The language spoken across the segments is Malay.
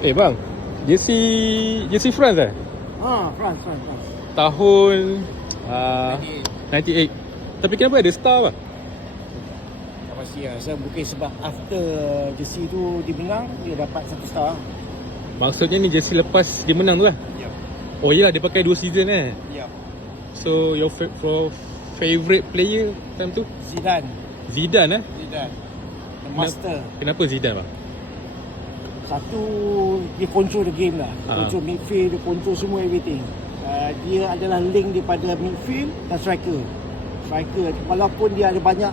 Eh bang, jersey France France. tahun 98. Tapi kenapa ada star bang? Tak pasti lah. Saya mungkin sebab after jersey tu dia menang, dia dapat 1 star. Maksudnya ni jersey lepas dia menang tu lah. Yep. Oh yelah, dia pakai 2 season Yep. So your favorite player time tu? Zidane. Zidane The master. Kenapa Zidane bang? Satu, dia control the game lah. Dia control midfield, dia control semua everything. Dia adalah link daripada midfield dan striker. Walaupun dia ada banyak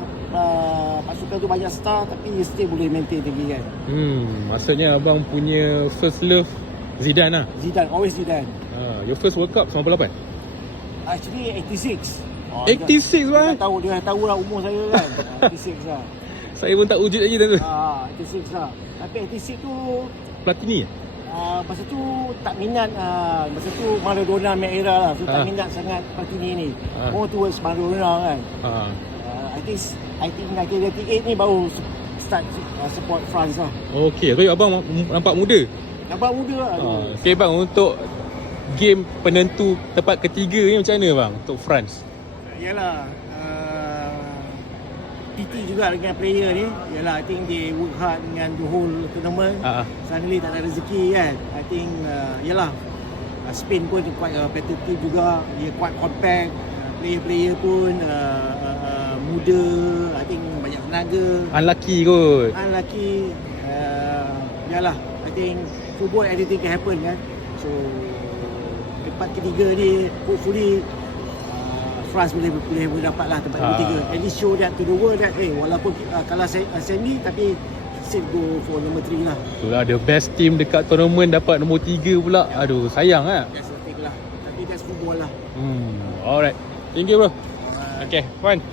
pasukan tu banyak star, tapi dia still boleh maintain lagi kan. Maksudnya abang punya first love Zidane lah. Zidane, always Zidane. Your first World Cup 98? Actually 86. 86 bang? Dia dah tahu lah umur saya kan. 86 lah. Saya pun tak wujud lagi tu. 86 lah. Tapi 86 tu Platini? masa tu tak minat. Masa tu Maradona main era lah. So tak minat sangat Platini ni. More towards Maradona kan. I think 1988 ni baru start support France lah. Okay, so abang nampak muda? Nampak muda lah. Okay bang, untuk game penentu tempat ketiga ni macam mana bang untuk France? Yalah, PT juga dengan player ni. Yalah, I think they work hard dengan the whole tournament. Suddenly tak ada rezeki kan. I think yalah, Spain pun quite competitive juga. Dia quite compact. Player-player pun muda. I think banyak tenaga. Unlucky kot. Yalah, I think football anything can happen kan. So tempat ketiga ni hopefully France boleh dapatlah tempat ketiga. At least show that to the world that walaupun kalah semi tapi still go for number 3 lah. Itulah, the best team dekat tournament dapat nombor 3 pula. Aduh, sayang lah. That's the thing lah. Tapi that's football lah. Alright. Thank you bro. Okay, fine.